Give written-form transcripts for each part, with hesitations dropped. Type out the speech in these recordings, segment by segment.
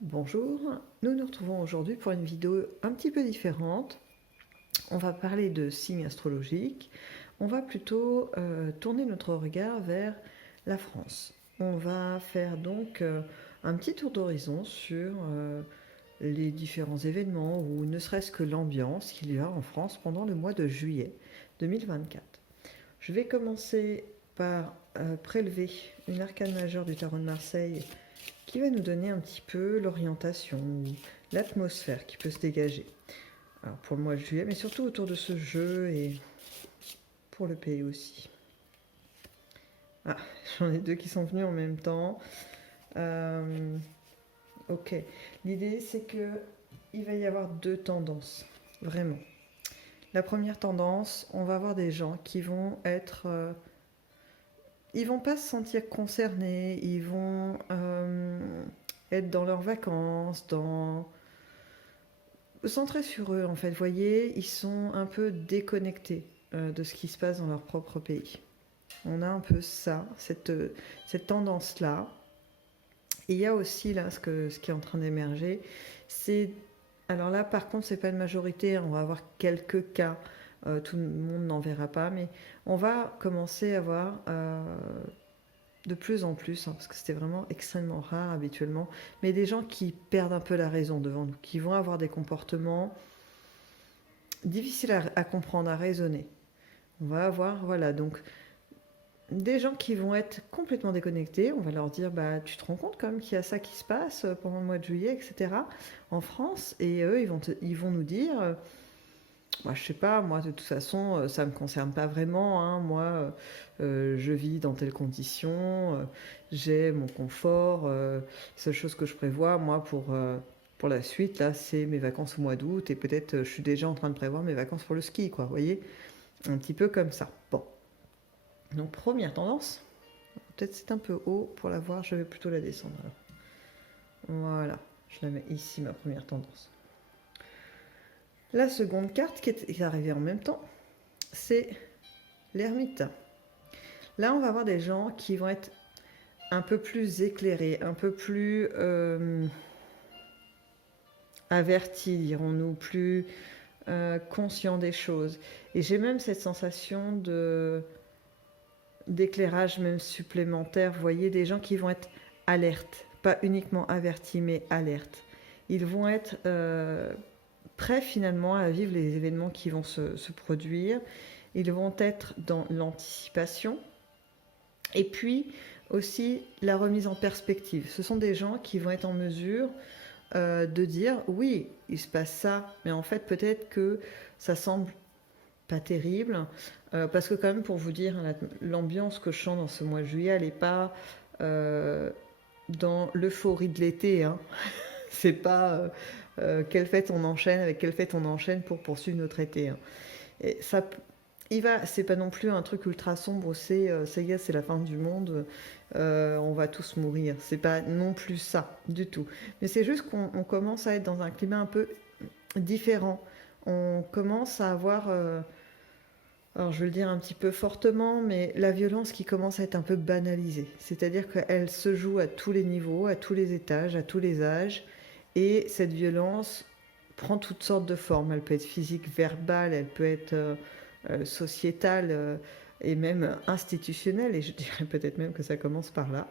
Bonjour, nous nous retrouvons aujourd'hui pour une vidéo un petit peu différente. On va parler de signes astrologiques. On va plutôt tourner notre regard vers la France. On va faire donc un petit tour d'horizon sur les différents événements ou ne serait-ce que l'ambiance qu'il y a en France pendant le mois de juillet 2024. Je vais commencer par prélever une arcane majeure du tarot de Marseille qui va nous donner un petit peu l'orientation, l'atmosphère qui peut se dégager. Alors pour le mois de juillet, mais surtout autour de ce jeu et pour le pays aussi. Ah, j'en ai deux qui sont venus en même temps. Ok, l'idée c'est que il va y avoir deux tendances, vraiment. La première tendance, on va avoir des gens qui vont être... ils vont pas se sentir concernés, ils vont être dans leurs vacances, centrés sur eux en fait. Vous voyez, ils sont un peu déconnectés de ce qui se passe dans leur propre pays. On a un peu ça, cette tendance-là. Et il y a aussi là ce qui est en train d'émerger, c'est... Alors là, par contre, c'est pas une majorité, hein, on va avoir quelques cas, tout le monde n'en verra pas, mais on va commencer à voir de plus en plus, hein, parce que c'était vraiment extrêmement rare habituellement, mais des gens qui perdent un peu la raison devant nous, qui vont avoir des comportements difficiles à comprendre, à raisonner. On va avoir, voilà, donc des gens qui vont être complètement déconnectés, on va leur dire, bah, tu te rends compte quand même qu'il y a ça qui se passe pendant le mois de juillet, etc., en France, et eux, ils vont nous dire, moi, je sais pas, moi, de toute façon, ça me concerne pas vraiment, hein, moi, je vis dans telles conditions, j'ai mon confort, seule chose que je prévois, moi, pour la suite, là, c'est mes vacances au mois d'août, et peut-être je suis déjà en train de prévoir mes vacances pour le ski, quoi, vous voyez, un petit peu comme ça. Bon, donc première tendance, peut-être c'est un peu haut pour la voir, je vais plutôt la descendre. Alors. Voilà, je la mets ici, ma première tendance. La seconde carte qui est arrivée en même temps, c'est l'ermite. Là, on va avoir des gens qui vont être un peu plus éclairés, un peu plus avertis, dirons-nous, plus conscients des choses. Et j'ai même cette sensation d'éclairage même supplémentaire. Vous voyez, des gens qui vont être alertes, pas uniquement avertis, mais alertes. Ils vont être prêts finalement à vivre les événements qui vont se produire. Ils vont être dans l'anticipation. Et puis aussi la remise en perspective. Ce sont des gens qui vont être en mesure de dire oui, il se passe ça, mais en fait peut-être que ça semble pas terrible, parce que quand même pour vous dire, l'ambiance que je sens dans ce mois de juillet, elle n'est pas dans l'euphorie de l'été, hein. C'est pas quelle fête on enchaîne avec quelle fête on enchaîne pour poursuivre notre été, hein. Et ça, c'est pas non plus un truc ultra sombre, ça y est, c'est la fin du monde, on va tous mourir. C'est pas non plus ça du tout. Mais c'est juste qu'on commence à être dans un climat un peu différent. On commence à avoir, alors je vais le dire un petit peu fortement, mais la violence qui commence à être un peu banalisée. C'est-à-dire qu'elle se joue à tous les niveaux, à tous les étages, à tous les âges. Et cette violence prend toutes sortes de formes. Elle peut être physique, verbale, elle peut être sociétale et même institutionnelle. Et je dirais peut-être même que ça commence par là.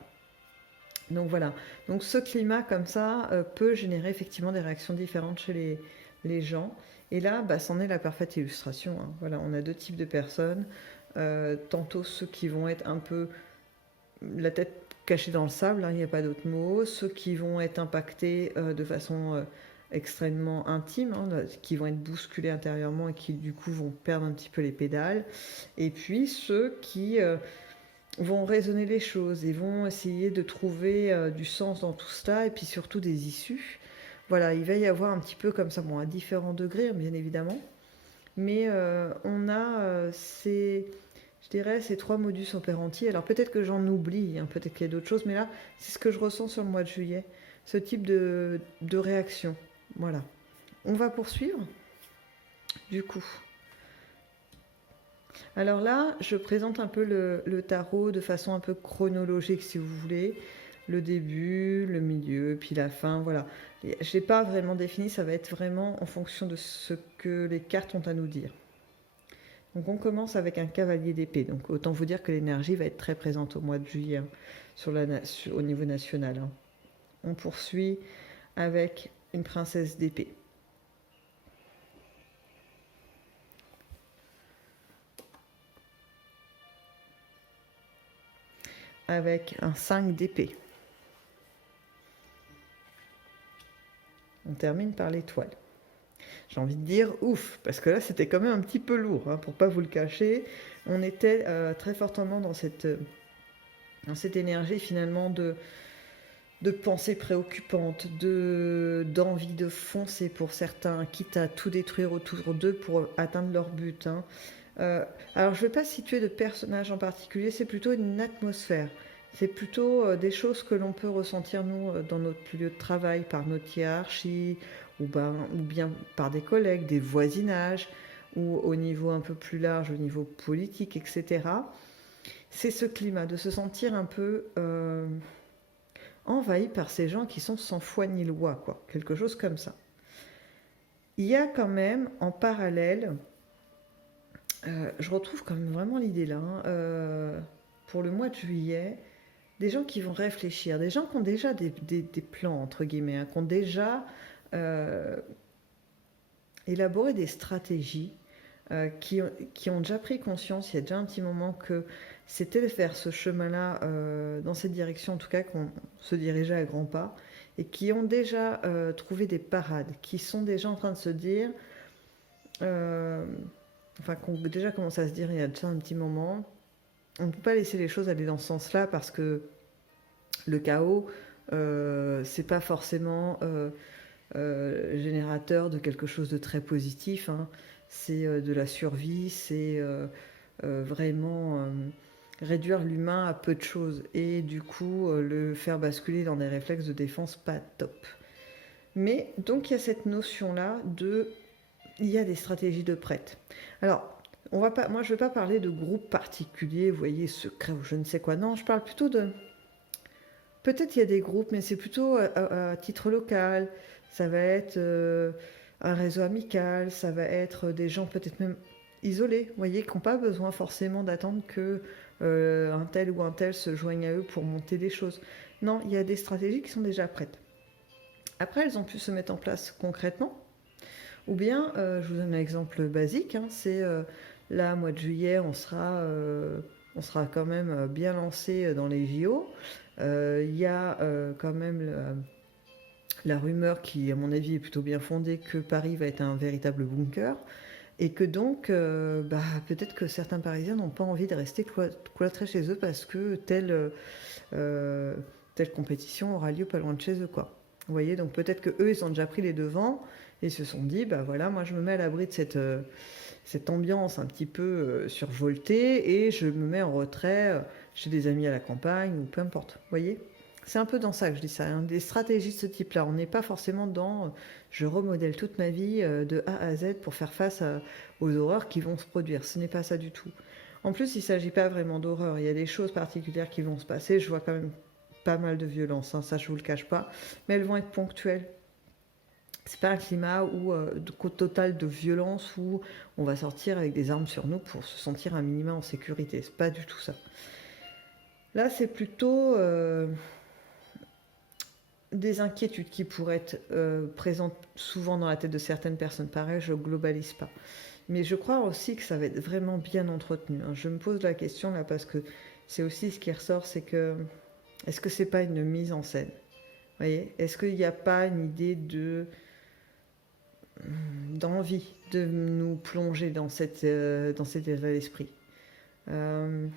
Donc voilà. Donc ce climat comme ça peut générer effectivement des réactions différentes chez les gens. Et là, bah, c'en est la parfaite illustration, hein. Voilà, on a deux types de personnes. Tantôt ceux qui vont être un peu la tête cachée dans le sable, hein, il n'y a pas d'autre mot. Ceux qui vont être impactés de façon extrêmement intime, hein, qui vont être bousculés intérieurement et qui du coup vont perdre un petit peu les pédales. Et puis ceux qui vont raisonner les choses et vont essayer de trouver du sens dans tout cela et puis surtout des issues. Voilà, il va y avoir un petit peu comme ça, bon, à différents degrés, bien évidemment, mais on a je dirais, ces trois modus operandi. Alors peut-être que j'en oublie, hein, peut-être qu'il y a d'autres choses, mais là, c'est ce que je ressens sur le mois de juillet, ce type de réaction. Voilà. On va poursuivre, du coup. Alors là, je présente un peu le tarot de façon un peu chronologique, si vous voulez. le début, le milieu, puis la fin, voilà. Je n'ai pas vraiment défini, ça va être vraiment en fonction de ce que les cartes ont à nous dire. Donc on commence avec un cavalier d'épée. Donc autant vous dire que l'énergie va être très présente au mois de juillet, hein, au niveau national, hein. On poursuit avec une princesse d'épée. Avec un 5 d'épée. On termine par l'étoile. J'ai envie de dire ouf, parce que là c'était quand même un petit peu lourd, hein, pour pas vous le cacher. On était très fortement dans cette énergie finalement de pensées préoccupantes, d'envie de foncer pour certains, quitte à tout détruire autour d'eux pour atteindre leur but, hein. Alors je ne vais pas situer de personnage en particulier, c'est plutôt une atmosphère. C'est plutôt des choses que l'on peut ressentir, nous, dans notre lieu de travail, par notre hiérarchie, ou bien par des collègues, des voisinages, ou au niveau un peu plus large, au niveau politique, etc. C'est ce climat, de se sentir un peu envahi par ces gens qui sont sans foi ni loi, quoi. Quelque chose comme ça. Il y a quand même, en parallèle, je retrouve quand même vraiment l'idée là, hein, pour le mois de juillet, des gens qui vont réfléchir, des gens qui ont déjà des plans, entre guillemets, hein, qui ont déjà élaboré des stratégies, qui ont déjà pris conscience, il y a déjà un petit moment, que c'était de faire ce chemin-là, dans cette direction, en tout cas, qu'on se dirigeait à grands pas, et qui ont déjà trouvé des parades, qui sont déjà en train de se dire, enfin, qui ont déjà commencé à se dire il y a déjà un petit moment, on ne peut pas laisser les choses aller dans ce sens-là, parce que le chaos, c'est pas forcément générateur de quelque chose de très positif, hein. C'est de la survie, c'est vraiment réduire l'humain à peu de choses, et du coup le faire basculer dans des réflexes de défense pas top. Mais donc il y a cette notion-là il y a des stratégies de prête. Alors, moi je ne vais pas parler de groupe particulier, vous voyez, secret ou je ne sais quoi, non, je parle plutôt de... Peut-être il y a des groupes, mais c'est plutôt à titre local. Ça va être un réseau amical, ça va être des gens peut-être même isolés, vous voyez, qui n'ont pas besoin forcément d'attendre que un tel ou un tel se joigne à eux pour monter des choses. Non, il y a des stratégies qui sont déjà prêtes. Après, elles ont pu se mettre en place concrètement. Ou bien, je vous donne un exemple basique, hein, c'est là, mois de juillet, on sera quand même bien lancé dans les JO. Il y a quand même la rumeur qui, à mon avis, est plutôt bien fondée, que Paris va être un véritable bunker, et que donc, peut-être que certains Parisiens n'ont pas envie de rester cloîtrés chez eux parce que telle compétition aura lieu pas loin de chez eux, quoi. Vous voyez, donc peut-être que eux, ils ont déjà pris les devants et se sont dit, bah voilà, moi je me mets à l'abri de cette ambiance un petit peu survoltée, et je me mets en retrait chez des amis à la campagne, ou peu importe, vous voyez. C'est un peu dans ça que je dis ça, hein, des stratégies de ce type-là. On n'est pas forcément dans je remodèle toute ma vie de A à Z pour faire face aux horreurs qui vont se produire. Ce n'est pas ça du tout. En plus, il ne s'agit pas vraiment d'horreur. Il y a des choses particulières qui vont se passer. Je vois quand même pas mal de violence, hein, ça je vous le cache pas, mais elles vont être ponctuelles. C'est pas un climat total de violence où on va sortir avec des armes sur nous pour se sentir un minimum en sécurité. C'est pas du tout ça. Là, c'est plutôt des inquiétudes qui pourraient être présentes souvent dans la tête de certaines personnes. Pareil, je globalise pas. Mais je crois aussi que ça va être vraiment bien entretenu, hein. Je me pose la question là parce que c'est aussi ce qui ressort, c'est que est-ce que c'est pas une mise en scène? Vous voyez, est-ce qu'il n'y a pas une idée d'envie de nous plonger dans cet état d'esprit? Il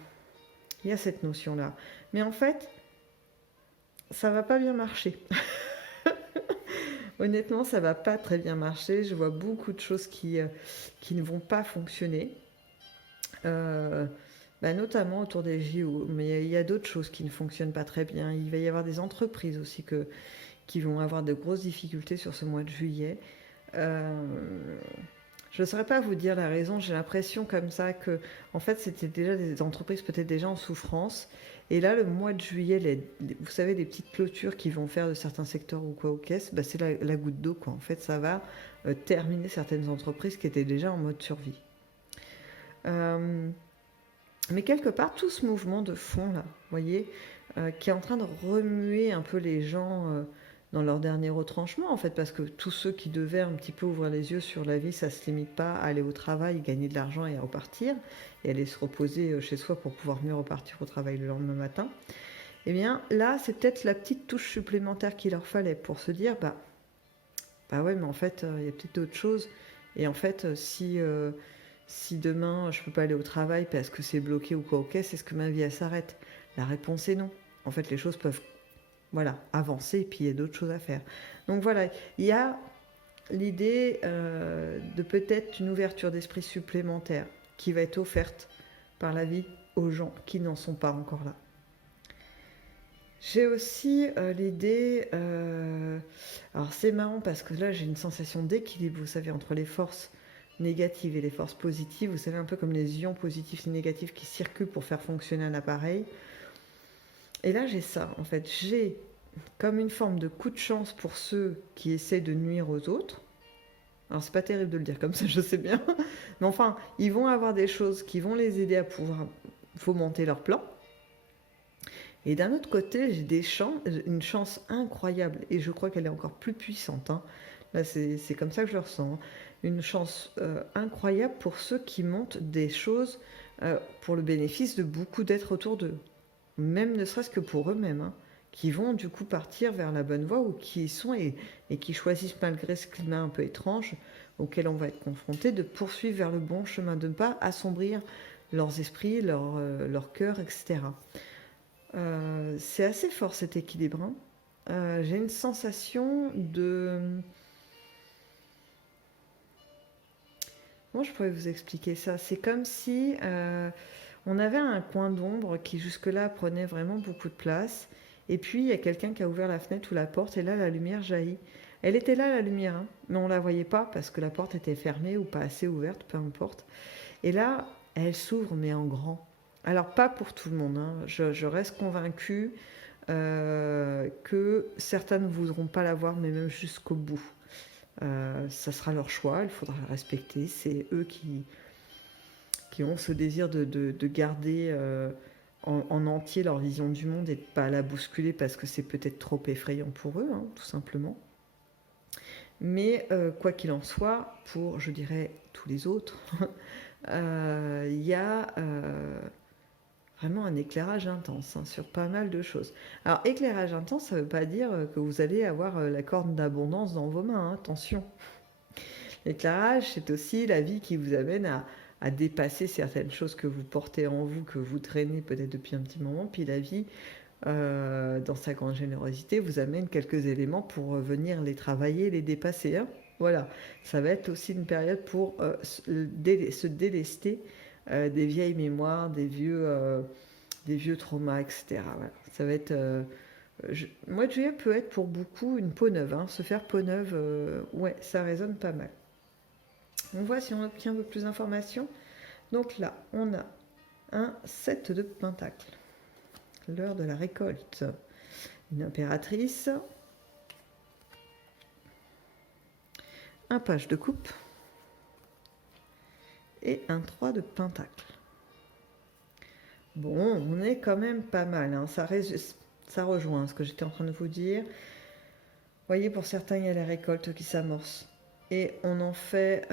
y a cette notion-là. Mais en fait, ça va pas bien marcher. Honnêtement, ça va pas très bien marcher. Je vois beaucoup de choses qui ne vont pas fonctionner. Notamment autour des JO. Mais il y a d'autres choses qui ne fonctionnent pas très bien. Il va y avoir des entreprises aussi qui vont avoir de grosses difficultés sur ce mois de juillet. Je ne saurais pas vous dire la raison. J'ai l'impression comme ça que, en fait, c'était déjà des entreprises peut-être déjà en souffrance, Et là, le mois de juillet, vous savez, les petites clôtures qu'ils vont faire de certains secteurs ou quoi aux caisses, bah, c'est la goutte d'eau, quoi. En fait, ça va terminer certaines entreprises qui étaient déjà en mode survie. Mais quelque part, tout ce mouvement de fond, là, vous voyez, qui est en train de remuer un peu les gens dans leur dernier retranchement, en fait, parce que tous ceux qui devaient un petit peu ouvrir les yeux sur la vie, ça ne se limite pas à aller au travail, gagner de l'argent et à repartir, et aller se reposer chez soi pour pouvoir mieux repartir au travail le lendemain matin. Eh bien, là, c'est peut-être la petite touche supplémentaire qu'il leur fallait pour se dire, bah ouais, mais en fait, il y a peut-être d'autres choses. Et en fait, si demain, je ne peux pas aller au travail parce que c'est bloqué ou quoi, ok, c'est ce que ma vie, elle s'arrête. La réponse est non. En fait, les choses peuvent avancer et puis il y a d'autres choses à faire. Donc voilà, il y a l'idée de peut-être une ouverture d'esprit supplémentaire qui va être offerte par la vie aux gens qui n'en sont pas encore là. J'ai aussi l'idée... alors c'est marrant parce que là j'ai une sensation d'équilibre, vous savez, entre les forces négatives et les forces positives. Vous savez, un peu comme les ions positifs et négatifs qui circulent pour faire fonctionner un appareil. Et là j'ai ça, en fait. J'ai comme une forme de coup de chance pour ceux qui essaient de nuire aux autres. Alors c'est pas terrible de le dire comme ça, je sais bien. Mais enfin, ils vont avoir des choses qui vont les aider à pouvoir fomenter leur plan. Et d'un autre côté, j'ai une chance incroyable, et je crois qu'elle est encore plus puissante. Hein. Là, c'est comme ça que je le ressens. Hein. Une chance incroyable pour ceux qui montent des choses pour le bénéfice de beaucoup d'êtres autour d'eux. Même ne serait-ce que pour eux-mêmes. Hein, qui vont du coup partir vers la bonne voie ou qui y sont et qui choisissent malgré ce climat un peu étrange auquel on va être confronté de poursuivre vers le bon chemin, de ne pas assombrir leurs esprits, leur cœur, etc. C'est assez fort cet équilibre. Hein. J'ai une sensation de... Comment je pourrais vous expliquer ça? C'est comme si on avait un coin d'ombre qui jusque-là prenait vraiment beaucoup de place. Et puis il y a quelqu'un qui a ouvert la fenêtre ou la porte et là la lumière jaillit. Elle était là la lumière, hein, mais on ne la voyait pas parce que la porte était fermée ou pas assez ouverte, peu importe. Et là, elle s'ouvre mais en grand. Alors pas pour tout le monde, hein. Je reste convaincue que certains ne voudront pas la voir, mais même jusqu'au bout. Ça sera leur choix, il faudra le respecter. C'est eux qui ont ce désir de garder en entier leur vision du monde et de ne pas la bousculer parce que c'est peut-être trop effrayant pour eux, hein, tout simplement. Mais quoi qu'il en soit, pour, je dirais, tous les autres, il y a vraiment un éclairage intense hein, sur pas mal de choses. Alors, éclairage intense, ça ne veut pas dire que vous allez avoir la corne d'abondance dans vos mains, hein, attention. L'éclairage, c'est aussi la vie qui vous amène à dépasser certaines choses que vous portez en vous, que vous traînez peut-être depuis un petit moment, puis la vie, dans sa grande générosité, vous amène quelques éléments pour venir les travailler, les dépasser. Hein. Voilà, ça va être aussi une période pour se délester des vieilles mémoires, des vieux traumas, etc. Voilà. Ça va être... mois de juillet peut être pour beaucoup une peau neuve. Hein. Se faire peau neuve, ouais, ça résonne pas mal. On voit si on obtient un peu plus d'informations. Donc là, on a un 7 de pentacles. L'heure de la récolte. Une impératrice. Un page de coupe. Et un 3 de pentacle. Bon, on est quand même pas mal. Hein. Ça rejoint ce que j'étais en train de vous dire. Vous voyez, pour certains, il y a la récolte qui s'amorce. Et on en fait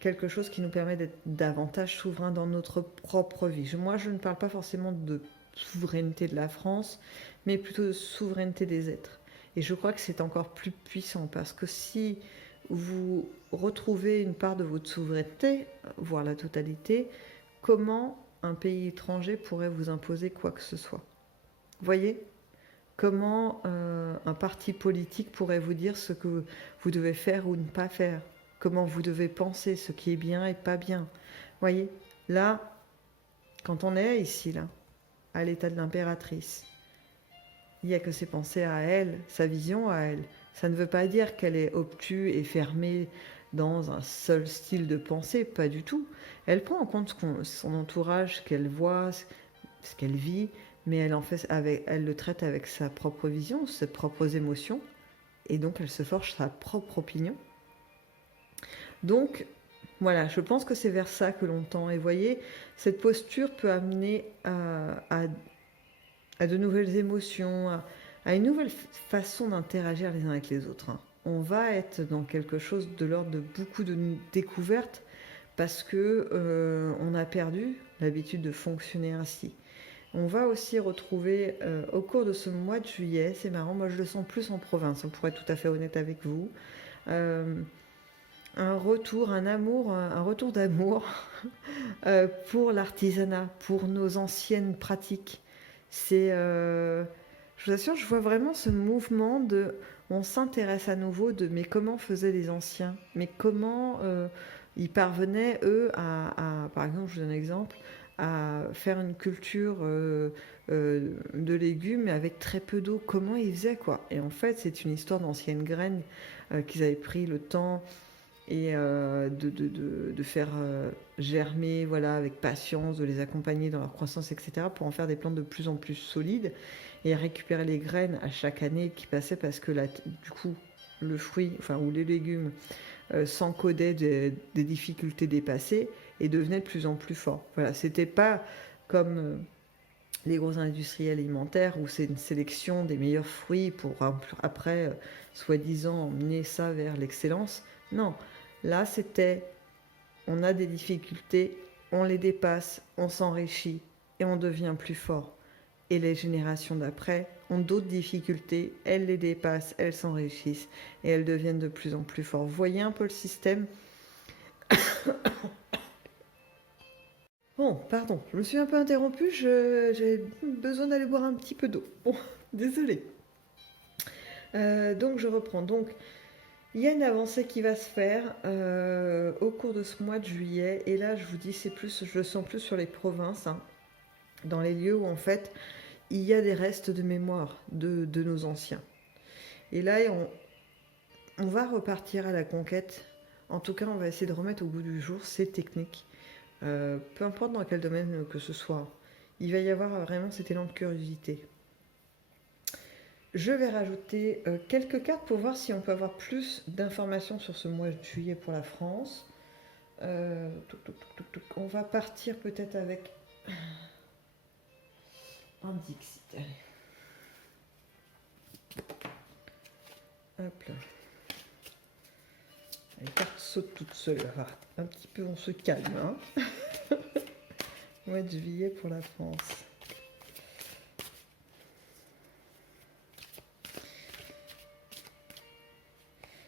quelque chose qui nous permet d'être davantage souverain dans notre propre vie. Moi, je ne parle pas forcément de souveraineté de la France, mais plutôt de souveraineté des êtres. Et je crois que c'est encore plus puissant, parce que si vous retrouvez une part de votre souveraineté, voire la totalité, comment un pays étranger pourrait vous imposer quoi que ce soit? Vous voyez ? Comment un parti politique pourrait vous dire ce que vous devez faire ou ne pas faire? Comment vous devez penser ce qui est bien et pas bien? Vous voyez, là, quand on est ici, là, à l'état de l'impératrice, il n'y a que ses pensées à elle, sa vision à elle. Ça ne veut pas dire qu'elle est obtuse et fermée dans un seul style de pensée, pas du tout. Elle prend en compte son entourage, ce qu'elle voit, ce qu'elle vit, mais elle le traite avec sa propre vision, ses propres émotions, et donc elle se forge sa propre opinion. Donc, voilà, je pense que c'est vers ça que l'on tend. Et voyez, cette posture peut amener à de nouvelles émotions, à une nouvelle façon d'interagir les uns avec les autres. On va être dans quelque chose de l'ordre de beaucoup de découvertes parce que on a perdu l'habitude de fonctionner ainsi. On va aussi retrouver au cours de ce mois de juillet, c'est marrant, moi je le sens plus en province, pour être tout à fait honnête avec vous, un retour, un retour d'amour pour l'artisanat, pour nos anciennes pratiques. Je vous assure, je vois vraiment ce mouvement de, on s'intéresse à nouveau de, mais comment faisaient les anciens, mais comment ils parvenaient eux par exemple, je vous donne un exemple, à faire une culture de légumes avec très peu d'eau. Comment ils faisaient quoi? Et en fait, c'est une histoire d'anciennes graines qu'ils avaient pris le temps et de faire germer, voilà, avec patience, de les accompagner dans leur croissance, etc., pour en faire des plantes de plus en plus solides et récupérer les graines à chaque année qui passait parce que du coup, le fruit, enfin, ou les légumes s'encodaient des difficultés dépassées et devenaient de plus en plus forts. Voilà, c'était pas comme les gros industriels alimentaires où c'est une sélection des meilleurs fruits pour après, soi-disant, emmener ça vers l'excellence. Non, là c'était, on a des difficultés, on les dépasse, on s'enrichit et on devient plus fort. Et les générations d'après ont d'autres difficultés, elles les dépassent, elles s'enrichissent et elles deviennent de plus en plus fortes. Vous voyez un peu le système? Bon, pardon, je me suis un peu interrompue, j'ai besoin d'aller boire un petit peu d'eau. Bon, désolée. Donc je reprends. Donc il y a une avancée qui va se faire au cours de ce mois de juillet. Et là, je vous dis, c'est plus, je le sens plus sur les provinces, dans les lieux où en fait il y a des restes de mémoire de nos anciens. Et là, on va repartir à la conquête. En tout cas, on va essayer de remettre au goût du jour ces techniques. Peu importe dans quel domaine que ce soit, il va y avoir vraiment cet élan de curiosité. Je vais rajouter quelques cartes pour voir si on peut avoir plus d'informations sur ce mois de juillet pour la France. On va partir peut-être avec un Dixit. Allez. Hop là. Les cartes sautent toutes seules. Un petit peu, on se calme. Mois de juillet pour la France.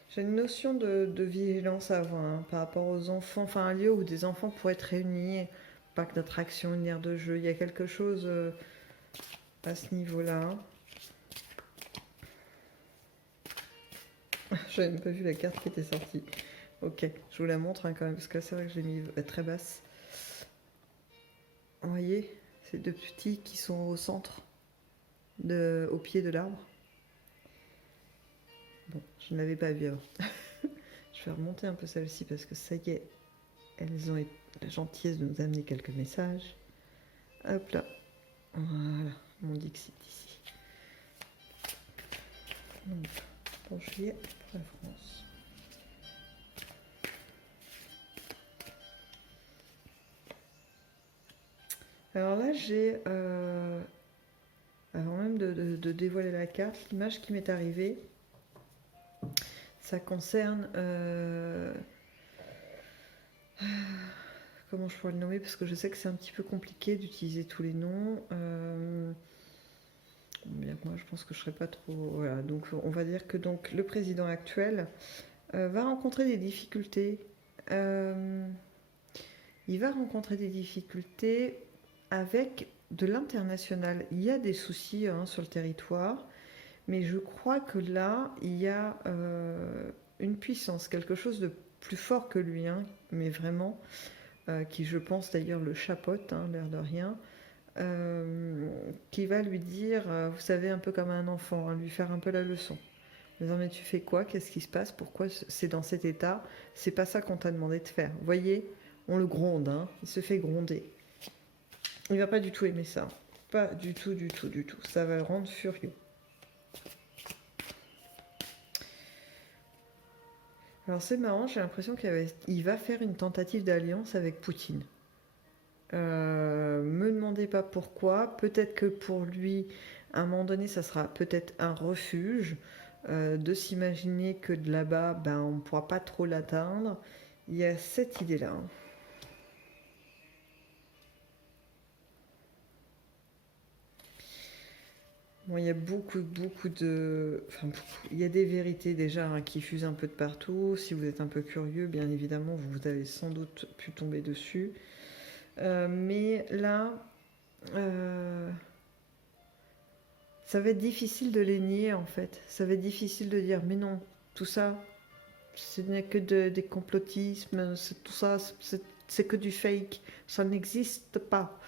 J'ai une notion de vigilance à avoir par rapport aux enfants, enfin un lieu où des enfants pourraient être réunis, parc d'attractions, une aire de jeu, il y a quelque chose à ce niveau-là. J'avais même pas vu la carte qui était sortie. Ok, je vous la montre quand même, parce que là c'est vrai que je l'ai mis très basse. Vous voyez, ces deux petits qui sont au centre, au pied de l'arbre. Bon, je ne l'avais pas vu avant. Je vais remonter un peu celle-ci parce que ça y est, elles ont la gentillesse de nous amener quelques messages. Hop là. Voilà, mon Dixit ici. Donc, pour juillet, pour la France. Alors là, j'ai, avant même de dévoiler la carte, l'image qui m'est arrivée, ça concerne... comment je pourrais le nommer, parce que je sais que c'est un petit peu compliqué d'utiliser tous les noms. Bien que moi, je pense que je ne serais pas trop... Voilà, donc on va dire que donc, le président actuel va rencontrer des difficultés. Il va rencontrer des difficultés avec de l'international. Il y a des soucis sur le territoire, mais je crois que là, il y a une puissance, quelque chose de plus fort que lui, mais vraiment, qui je pense d'ailleurs le chapeaute, l'air de rien, qui va lui dire, vous savez, un peu comme un enfant, lui faire un peu la leçon. Disant, mais tu fais quoi? Qu'est-ce qui se passe? Pourquoi c'est dans cet état? C'est pas ça qu'on t'a demandé de faire. Vous voyez, on le gronde, il se fait gronder. Il va pas du tout aimer ça. Pas du tout, du tout, du tout. Ça va le rendre furieux. Alors c'est marrant, j'ai l'impression qu'il va faire une tentative d'alliance avec Poutine. Me demandez pas pourquoi. Peut-être que pour lui, à un moment donné, ça sera peut-être un refuge de s'imaginer que de là-bas, ben, on ne pourra pas trop l'atteindre. Il y a cette idée-là. Bon, il y a beaucoup de... Enfin, il y a des vérités déjà qui fusent un peu de partout. Si vous êtes un peu curieux, bien évidemment, vous avez sans doute pu tomber dessus. Mais là, ça va être difficile de les nier en fait. Ça va être difficile de dire mais non, tout ça, ce n'est que des complotismes, tout ça, c'est que du fake, ça n'existe pas.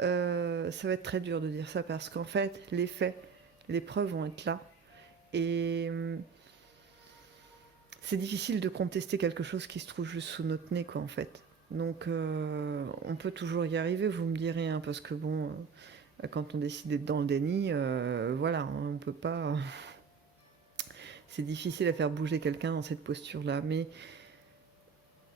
Ça va être très dur de dire ça parce qu'en fait, les faits, les preuves vont être là. Et c'est difficile de contester quelque chose qui se trouve juste sous notre nez, quoi, en fait. Donc, on peut toujours y arriver, vous me direz, hein, parce que bon, quand on décide d'être dans le déni, voilà, on peut pas. C'est difficile à faire bouger quelqu'un dans cette posture-là. Mais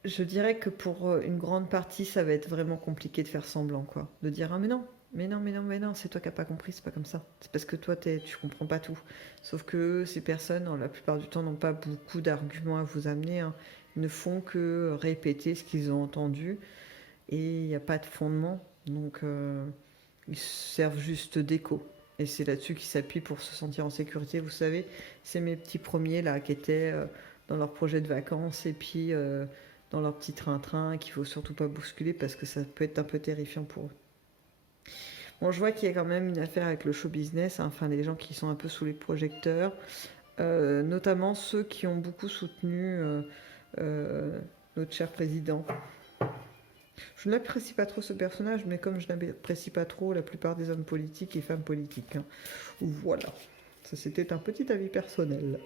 je dirais que pour une grande partie, ça va être vraiment compliqué de faire semblant, quoi. De dire, ah mais non, mais non, mais non, mais non, c'est toi qui n'as pas compris, c'est pas comme ça. C'est parce que toi, tu comprends pas tout. Sauf que ces personnes, la plupart du temps, n'ont pas beaucoup d'arguments à vous amener, hein. Ils ne font que répéter ce qu'ils ont entendu et il n'y a pas de fondement. Donc, ils servent juste d'écho. Et c'est là-dessus qu'ils s'appuient pour se sentir en sécurité. Vous savez, c'est mes petits premiers là qui étaient dans leur projet de vacances et puis dans leur petit train-train qu'il faut surtout pas bousculer parce que ça peut être un peu terrifiant pour eux. Bon, je vois qu'il y a quand même une affaire avec le show business, hein, enfin les gens qui sont un peu sous les projecteurs, notamment ceux qui ont beaucoup soutenu notre cher président. Je n'apprécie pas trop ce personnage, mais comme je n'apprécie pas trop la plupart des hommes politiques et femmes politiques. Hein. Voilà. Ça, c'était un petit avis personnel.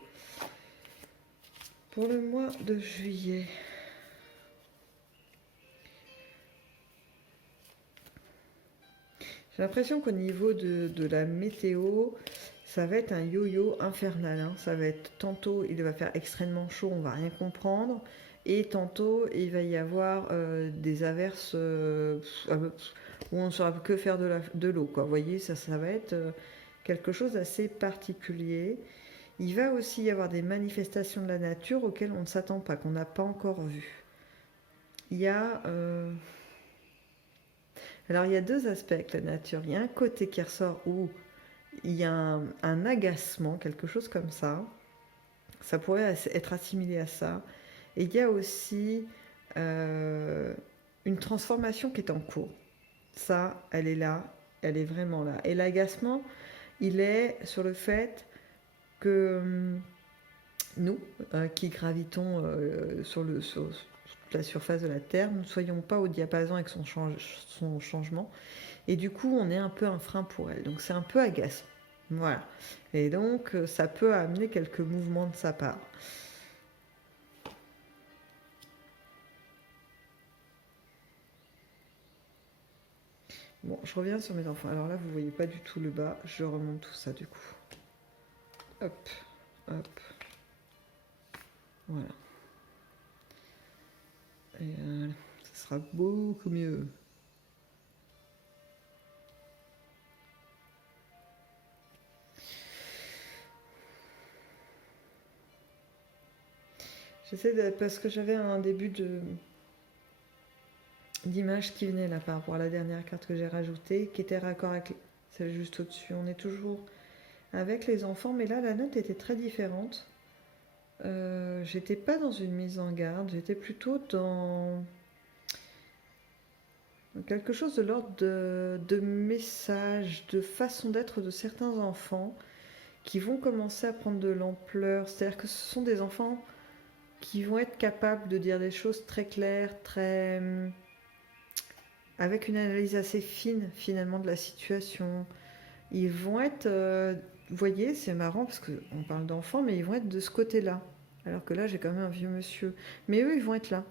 Pour le mois de juillet. J'ai l'impression qu'au niveau de la météo, ça va être un yo-yo infernal. Hein. Ça va être tantôt, il va faire extrêmement chaud, on va rien comprendre. Et tantôt, il va y avoir des averses où on ne saura que faire de l'eau. Vous voyez, ça va être quelque chose d'assez particulier. Il va aussi y avoir des manifestations de la nature auxquelles on ne s'attend pas, qu'on n'a pas encore vues. Il y a... Alors, il y a deux aspects avec la nature. Il y a un côté qui ressort où il y a un agacement, quelque chose comme ça. Ça pourrait être assimilé à ça. Et il y a aussi une transformation qui est en cours. Ça, elle est là, elle est vraiment là. Et l'agacement, il est sur le fait que nous, qui gravitons sur la surface de la Terre, nous ne soyons pas au diapason avec son changement. Et du coup, on est un peu un frein pour elle. Donc c'est un peu agaçant. Voilà. Et donc, ça peut amener quelques mouvements de sa part. Bon, je reviens sur mes enfants. Alors là, vous voyez pas du tout le bas. Je remonte tout ça du coup. Hop, hop. Voilà. Et ça sera beaucoup mieux. Parce que j'avais un début d'image qui venait là par rapport à la dernière carte que j'ai rajoutée, qui était raccord avec celle juste au-dessus. On est toujours avec les enfants, mais là la note était très différente. J'étais pas dans une mise en garde, j'étais plutôt dans quelque chose de l'ordre de messages, de façon d'être de certains enfants qui vont commencer à prendre de l'ampleur. C'est-à-dire que ce sont des enfants qui vont être capables de dire des choses très claires, avec une analyse assez fine finalement de la situation. Ils vont être, vous voyez, c'est marrant parce qu'on parle d'enfants, mais ils vont être de ce côté-là. Alors que là, j'ai quand même un vieux monsieur. Mais eux, ils vont être là,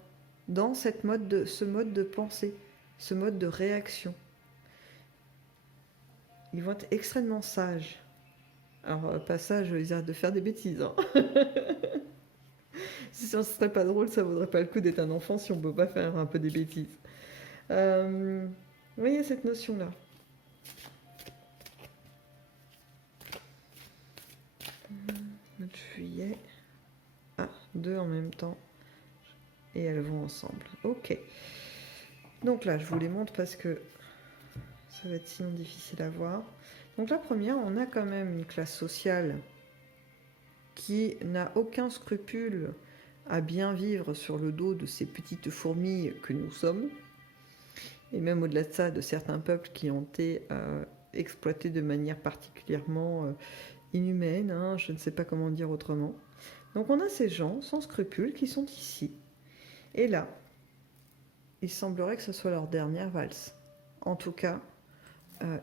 dans ce mode de pensée, ce mode de réaction. ils vont être extrêmement sages. Alors, pas sages, ils arrêtent de faire des bêtises, hein. Si ça ne serait pas drôle, ça vaudrait pas le coup d'être un enfant si on peut pas faire un peu des bêtises. Vous voyez cette notion-là. Mois de juillet. Ah, deux en même temps. Et elles vont ensemble. Ok. Donc là, je vous les montre parce que ça va être sinon difficile à voir. Donc la première, on a quand même une classe sociale qui n'a aucun scrupule à bien vivre sur le dos de ces petites fourmis que nous sommes. Et même au-delà de ça, de certains peuples qui ont été exploités de manière particulièrement inhumaine, hein, je ne sais pas comment dire autrement. Donc on a ces gens sans scrupules qui sont ici. Et là, il semblerait que ce soit leur dernière valse. En tout cas,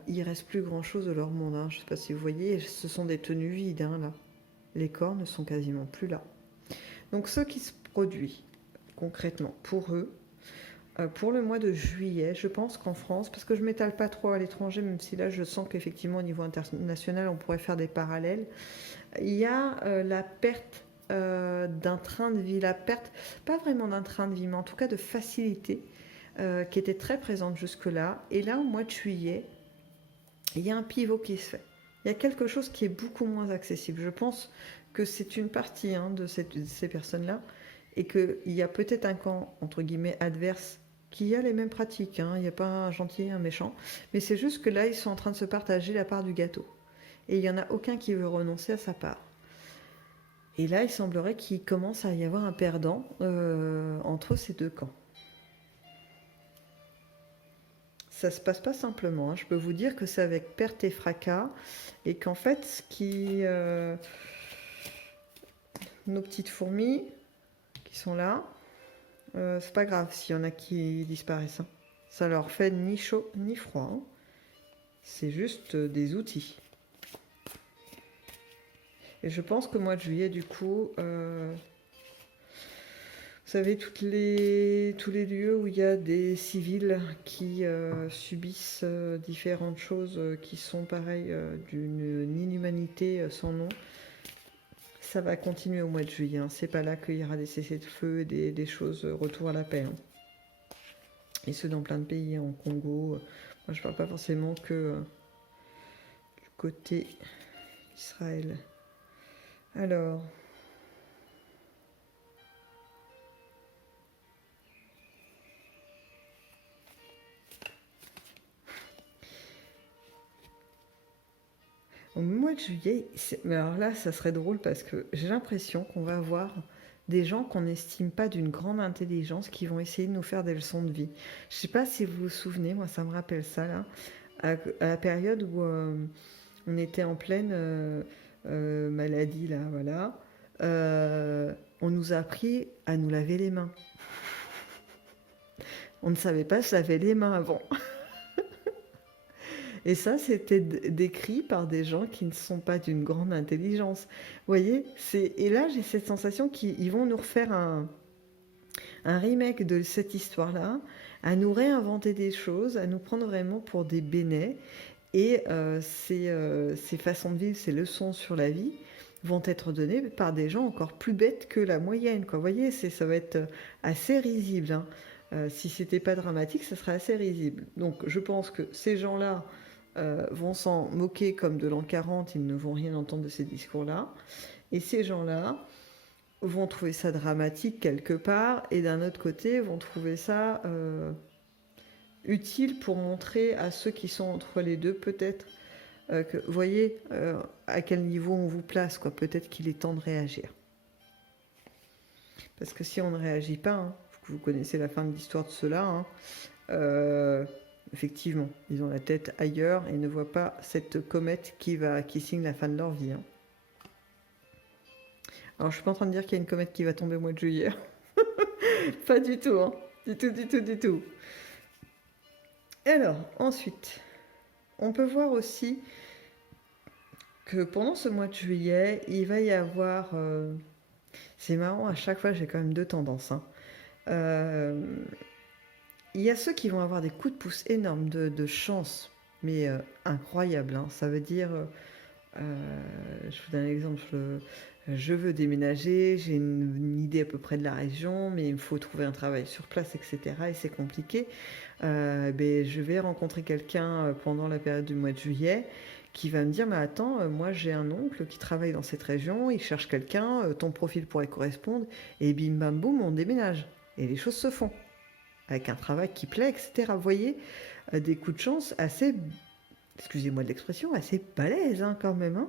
il ne reste plus grand-chose de leur monde, hein. Je ne sais pas si vous voyez, ce sont des tenues vides, hein, là. Les corps ne sont quasiment plus là. Donc ce qui se produit concrètement pour eux, pour le mois de juillet, je pense qu'en France, parce que je ne m'étale pas trop à l'étranger, même si là je sens qu'effectivement au niveau international on pourrait faire des parallèles, il y a la perte d'un train de vie, la perte, pas vraiment d'un train de vie, mais en tout cas de facilité, qui était très présente jusque-là. Et là, au mois de juillet, il y a un pivot qui se fait. Il y a quelque chose qui est beaucoup moins accessible. Je pense que c'est une partie de ces personnes-là, et qu'il y a peut-être un camp, entre guillemets, adverse, qui a les mêmes pratiques. Il n'y a pas un gentil et un méchant. Mais c'est juste que là, ils sont en train de se partager la part du gâteau. Et il n'y en a aucun qui veut renoncer à sa part. Et là, il semblerait qu'il commence à y avoir un perdant entre ces deux camps. Ça se passe pas simplement, hein. Je peux vous dire que c'est avec perte et fracas, et qu'en fait, nos petites fourmis qui sont là, c'est pas grave s'il y en a qui disparaissent, hein. Ça leur fait ni chaud ni froid, hein. C'est juste des outils. Et je pense qu'au mois de juillet, du coup, vous savez, tous les lieux où il y a des civils qui subissent différentes choses qui sont pareilles d'une inhumanité sans nom, ça va continuer au mois de juillet, hein. C'est pas là qu'il y aura des cessez-le-feu et des choses retour à la paix, hein. Et ce, dans plein de pays, en Congo. Moi, je parle pas forcément que du côté Israël. Alors... Au mois de juillet, mais alors là, ça serait drôle parce que j'ai l'impression qu'on va avoir des gens qu'on n'estime pas d'une grande intelligence qui vont essayer de nous faire des leçons de vie. Je ne sais pas si vous vous souvenez, moi ça me rappelle ça là, à la période où on était en pleine maladie là, voilà. On nous a appris à nous laver les mains. On ne savait pas se laver les mains avant. Et ça, c'était décrit par des gens qui ne sont pas d'une grande intelligence. Vous voyez, et là, j'ai cette sensation qu'ils vont nous refaire un remake de cette histoire-là, à nous réinventer des choses, à nous prendre vraiment pour des bénets. Et ces façons de vivre, ces leçons sur la vie vont être données par des gens encore plus bêtes que la moyenne, quoi. Vous voyez, ça va être assez risible, hein. Si c'était pas dramatique, ça serait assez risible. Donc je pense que ces gens-là vont s'en moquer comme de l'an 40, ils ne vont rien entendre de ces discours-là. Et ces gens-là vont trouver ça dramatique quelque part, et d'un autre côté vont trouver ça utile pour montrer à ceux qui sont entre les deux, peut-être, que vous voyez à quel niveau on vous place, quoi. Peut-être qu'il est temps de réagir. Parce que si on ne réagit pas, hein, vous connaissez la fin de l'histoire de ceux-là, hein, effectivement, ils ont la tête ailleurs et ne voient pas cette comète qui signe la fin de leur vie, hein. Alors, je suis pas en train de dire qu'il y a une comète qui va tomber au mois de juillet. Pas du tout, hein. Du tout, du tout, du tout. Alors, ensuite, on peut voir aussi que pendant ce mois de juillet, il va y avoir... c'est marrant, à chaque fois, j'ai quand même deux tendances, hein. Il y a ceux qui vont avoir des coups de pouce énormes de chance mais incroyable, hein. Ça veut dire, je vous donne un exemple, je veux déménager, j'ai une idée à peu près de la région, mais il me faut trouver un travail sur place, etc. Et c'est compliqué. Ben, je vais rencontrer quelqu'un pendant la période du mois de juillet qui va me dire, mais attends, moi j'ai un oncle qui travaille dans cette région, il cherche quelqu'un, ton profil pourrait correspondre, et bim bam boum, on déménage. Et les choses se font, avec un travail qui plaît, etc. Vous voyez, des coups de chance assez, excusez-moi de l'expression, assez balèzes hein, quand même. Hein.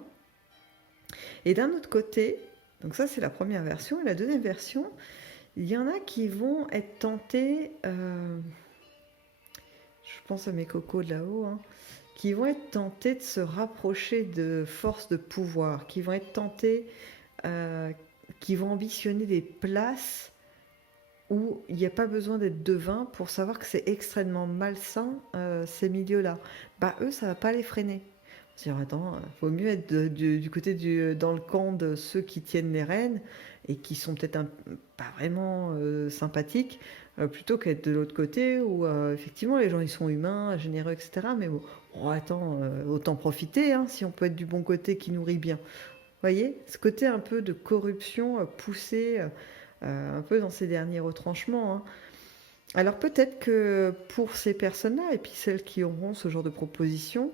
Et d'un autre côté, donc ça c'est la première version, et la deuxième version, il y en a qui vont être tentés, je pense à mes cocos de là-haut, hein, qui vont être tentés de se rapprocher de forces de pouvoir, qui vont être tentés, qui vont ambitionner des places où il n'y a pas besoin d'être devin pour savoir que c'est extrêmement malsain, ces milieux-là. Bah eux, ça va pas les freiner. Dire attends, vaut mieux être du côté dans le camp de ceux qui tiennent les rênes et qui sont peut-être pas vraiment sympathiques, plutôt qu'être de l'autre côté où effectivement les gens ils sont humains, généreux, etc. Mais bon, attends, autant profiter hein, si on peut être du bon côté qui nourrit bien. Vous voyez, ce côté un peu de corruption poussé un peu dans ces derniers retranchements. Hein. Alors peut-être que pour ces personnes-là, et puis celles qui auront ce genre de proposition,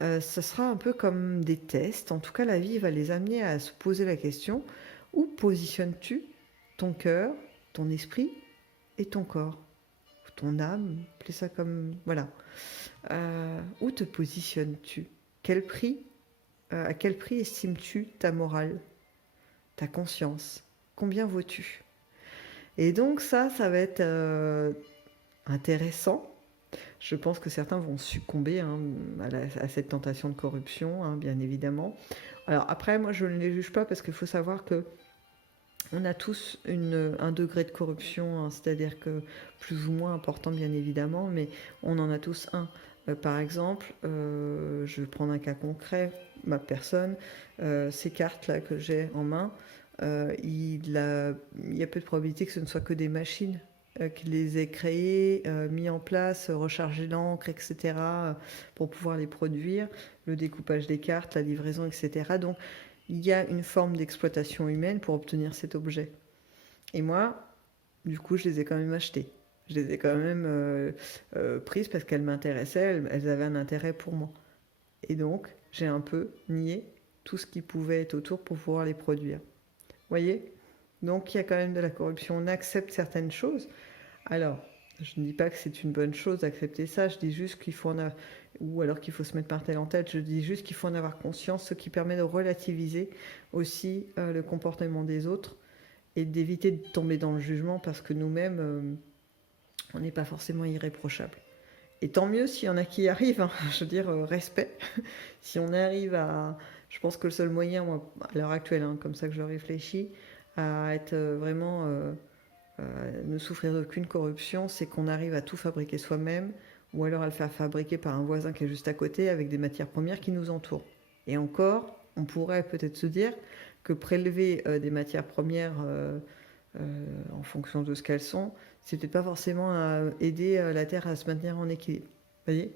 ça sera un peu comme des tests. En tout cas, la vie va les amener à se poser la question, où positionnes-tu ton cœur, ton esprit et ton corps, ton âme, appelez ça comme... Voilà. Où te positionnes-tu? Quel prix, à quel prix estimes-tu ta morale, ta conscience? Combien vaux-tu? Et donc ça va être intéressant. Je pense que certains vont succomber hein, à cette tentation de corruption, hein, bien évidemment. Alors après, moi, je ne les juge pas parce qu'il faut savoir que on a tous un degré de corruption, hein, c'est-à-dire que plus ou moins important, bien évidemment, mais on en a tous un. Par exemple, je vais prendre un cas concret, ma personne, ces cartes-là que j'ai en main, il y a peu de probabilité que ce ne soit que des machines qui les aient créées, mis en place, rechargé l'encre, etc., pour pouvoir les produire, le découpage des cartes, la livraison, etc. Donc, il y a une forme d'exploitation humaine pour obtenir cet objet. Et moi, du coup, je les ai quand même achetées. Je les ai quand même prises parce qu'elles m'intéressaient, elles avaient un intérêt pour moi. Et donc, j'ai un peu nié tout ce qui pouvait être autour pour pouvoir les produire. Vous voyez? Donc, il y a quand même de la corruption. On accepte certaines choses. Alors, je ne dis pas que c'est une bonne chose d'accepter ça, je dis juste qu'il faut en avoir, ou alors qu'il faut se mettre Martel en tête, je dis juste qu'il faut en avoir conscience, ce qui permet de relativiser aussi le comportement des autres et d'éviter de tomber dans le jugement parce que nous-mêmes, on n'est pas forcément irréprochable. Et tant mieux s'il y en a qui y arrivent, hein, je veux dire, respect. Si on arrive à... Je pense que le seul moyen, moi, à l'heure actuelle, hein, comme ça que je réfléchis, à être vraiment... ne souffrir d'aucune corruption, c'est qu'on arrive à tout fabriquer soi-même, ou alors à le faire fabriquer par un voisin qui est juste à côté avec des matières premières qui nous entourent. Et encore, on pourrait peut-être se dire que prélever des matières premières en fonction de ce qu'elles sont, c'est peut-être pas forcément aider la Terre à se maintenir en équilibre. Vous voyez,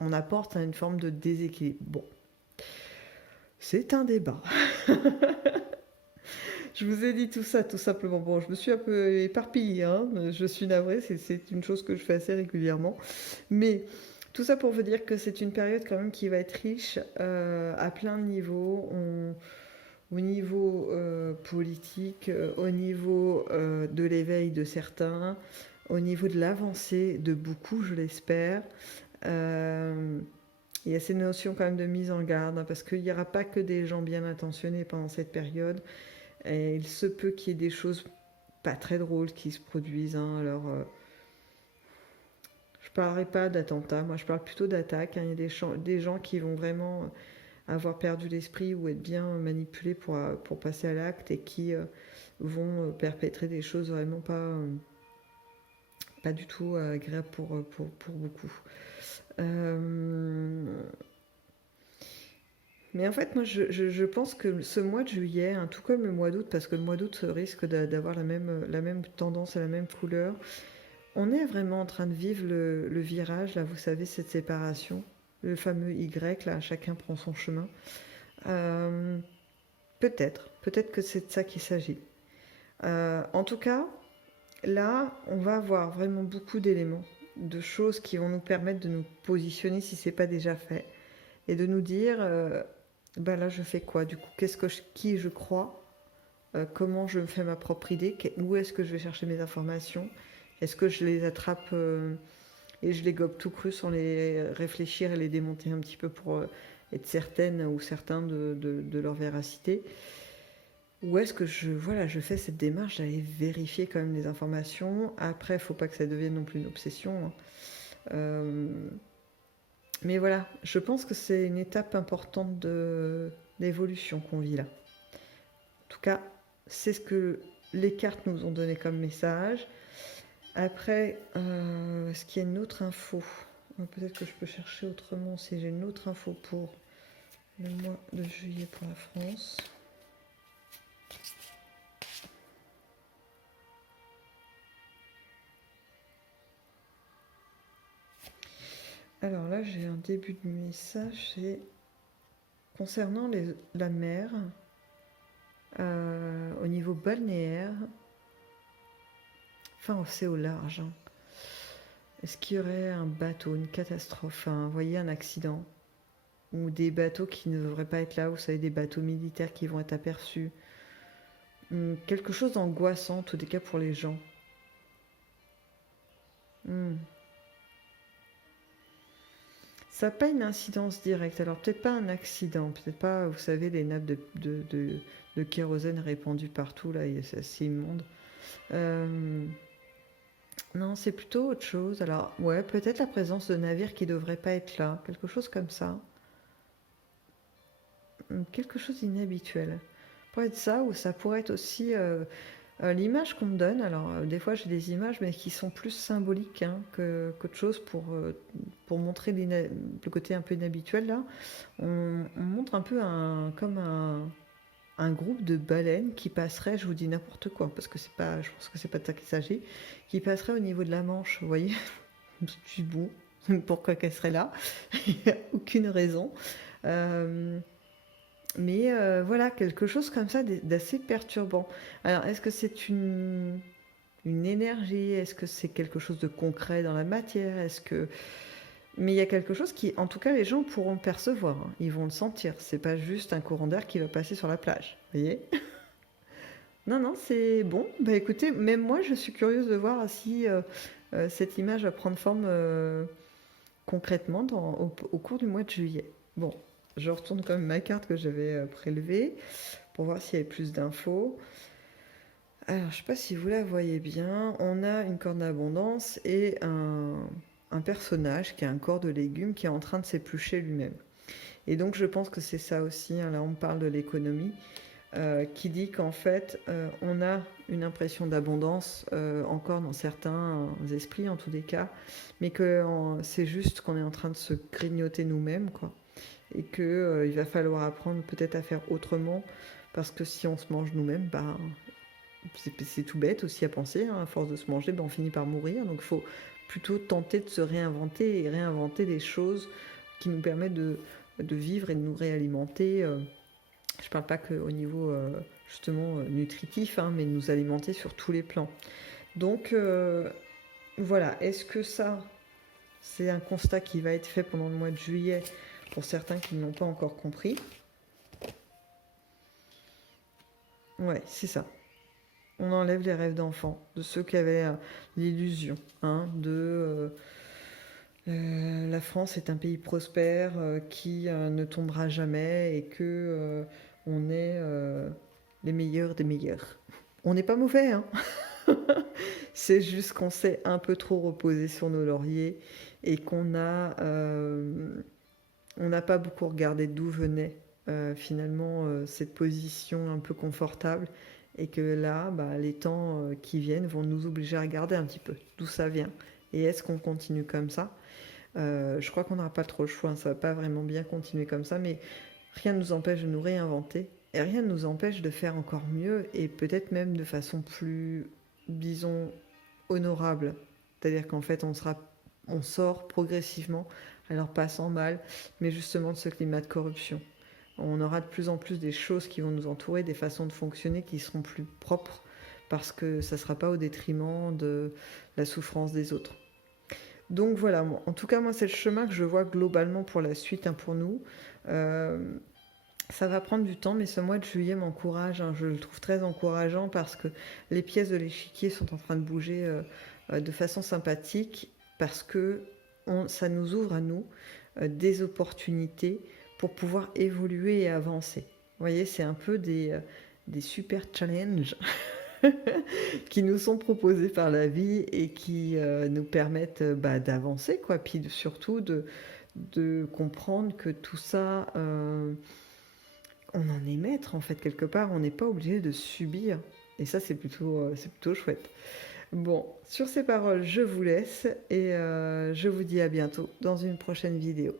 on apporte une forme de déséquilibre. Bon, c'est un débat. Je vous ai dit tout ça tout simplement. Bon, je me suis un peu éparpillée, hein. Je suis navrée, c'est une chose que je fais assez régulièrement. Mais tout ça pour vous dire que c'est une période quand même qui va être riche à plein de niveaux. Au niveau politique, au niveau de l'éveil de certains, au niveau de l'avancée de beaucoup, je l'espère. Il y a ces notions quand même de mise en garde, hein, parce qu'il n'y aura pas que des gens bien intentionnés pendant cette période. Et il se peut qu'il y ait des choses pas très drôles qui se produisent. Hein. Alors, je parlerai pas d'attentats, moi je parle plutôt d'attaques. Hein. Il y a des gens qui vont vraiment avoir perdu l'esprit ou être bien manipulés pour passer à l'acte et qui vont perpétrer des choses vraiment pas du tout agréables pour beaucoup. Mais en fait, moi, je pense que ce mois de juillet, hein, tout comme le mois d'août, parce que le mois d'août risque d'avoir la même tendance et la même couleur, on est vraiment en train de vivre le virage, là, vous savez, cette séparation le fameux Y, là, chacun prend son chemin. Euh, peut-être que c'est de ça qu'il s'agit. En tout cas, là, on va avoir vraiment beaucoup d'éléments, de choses qui vont nous permettre de nous positionner si c'est pas déjà fait, et de nous dire, bah là, je fais quoi du coup? Qui je crois? Comment je me fais ma propre idée? Où est-ce que je vais chercher mes informations? Est-ce que je les attrape et je les gobe tout cru sans les réfléchir et les démonter un petit peu pour être certaine ou certain de leur véracité? Ou est-ce que je fais cette démarche d'aller vérifier quand même les informations? Après, il ne faut pas que ça devienne non plus une obsession, hein. Euh, mais voilà, je pense que c'est une étape importante d'évolution qu'on vit là. En tout cas, c'est ce que les cartes nous ont donné comme message. Après, est-ce qu'il y a une autre info? Peut-être que je peux chercher autrement si j'ai une autre info pour le mois de juillet pour la France. Alors là, j'ai un début de message, c'est concernant la mer, au niveau balnéaire, enfin c'est au large, hein. Est-ce qu'il y aurait un bateau, une catastrophe, vous voyez, un accident? Ou des bateaux qui ne devraient pas être là, vous savez, des bateaux militaires qui vont être aperçus. Quelque chose d'angoissant, en tous les cas pour les gens. Ça n'a pas une incidence directe. Alors peut-être pas un accident, peut-être pas, vous savez, les nappes de kérosène répandues partout, là, c'est assez immonde. Non, c'est plutôt autre chose. Alors, ouais, peut-être la présence de navires qui ne devraient pas être là, quelque chose comme ça. Quelque chose d'inhabituel. Ça pourrait être ça, ou ça pourrait être aussi l'image qu'on me donne. Alors, des fois, j'ai des images, mais qui sont plus symboliques hein, qu'autre chose pour montrer le côté un peu inhabituel. Là, on montre un peu comme un groupe de baleines qui passerait, je vous dis n'importe quoi, parce que je pense que c'est pas de ça qu'il s'agit, qui passerait au niveau de la Manche, vous voyez. Je me suis dit, bon, pourquoi qu'elle serait là? Il n'y a aucune raison. Mais voilà, quelque chose comme ça d'assez perturbant. Alors, est-ce que c'est une énergie? Est-ce que c'est quelque chose de concret dans la matière? Mais il y a quelque chose qui, en tout cas, les gens pourront percevoir, hein. Ils vont le sentir. C'est pas juste un courant d'air qui va passer sur la plage. Vous voyez? Non, non, c'est bon. Bah écoutez, même moi, je suis curieuse de voir si cette image va prendre forme concrètement au cours du mois de juillet. Bon, je retourne quand même ma carte que j'avais prélevée pour voir s'il y avait plus d'infos. Alors, je ne sais pas si vous la voyez bien. On a une corne d'abondance et un personnage qui a un corps de légumes qui est en train de s'éplucher lui-même. Et donc, je pense que c'est ça aussi. Hein, là, on parle de l'économie. Qui dit qu'en fait, on a une impression d'abondance encore dans certains esprits, en tous les cas, mais que c'est juste qu'on est en train de se grignoter nous-mêmes, quoi, et qu'il va falloir apprendre peut-être à faire autrement, parce que si on se mange nous-mêmes, bah, c'est tout bête aussi à penser, hein, à force de se manger, bah, on finit par mourir, donc il faut plutôt tenter de se réinventer et réinventer des choses qui nous permettent de vivre et de nous réalimenter. Je ne parle pas qu'au niveau justement nutritif, hein, mais de nous alimenter sur tous les plans. Donc voilà, est-ce que ça, c'est un constat qui va être fait pendant le mois de juillet pour certains qui ne l'ont pas encore compris? Ouais, c'est ça. On enlève les rêves d'enfants, de ceux qui avaient l'illusion de la France est un pays prospère qui ne tombera jamais et que on est les meilleurs des meilleurs. On n'est pas mauvais, hein. C'est juste qu'on s'est un peu trop reposé sur nos lauriers et on n'a pas beaucoup regardé d'où venait finalement cette position un peu confortable et que là, bah, les temps qui viennent vont nous obliger à regarder un petit peu d'où ça vient. Et est-ce qu'on continue comme ça? Je crois qu'on n'aura pas trop le choix, hein, ça va pas vraiment bien continuer comme ça, mais rien ne nous empêche de nous réinventer et rien ne nous empêche de faire encore mieux et peut-être même de façon plus, disons, honorable. C'est-à-dire qu'en fait, on sort progressivement Alors pas sans mal, mais justement de ce climat de corruption. On aura de plus en plus des choses qui vont nous entourer, des façons de fonctionner qui seront plus propres, parce que ça ne sera pas au détriment de la souffrance des autres. Donc voilà, en tout cas moi c'est le chemin que je vois globalement pour la suite, hein, pour nous. Ça va prendre du temps, mais ce mois de juillet m'encourage, hein, je le trouve très encourageant parce que les pièces de l'échiquier sont en train de bouger de façon sympathique, parce que ça nous ouvre à nous des opportunités pour pouvoir évoluer et avancer. Vous voyez, c'est un peu des super challenges qui nous sont proposés par la vie et qui nous permettent d'avancer, quoi. Puis surtout de comprendre que tout ça, on en est maître, en fait, quelque part. On n'est pas obligé de subir. Et ça, c'est plutôt chouette. Bon, sur ces paroles, je vous laisse et je vous dis à bientôt dans une prochaine vidéo.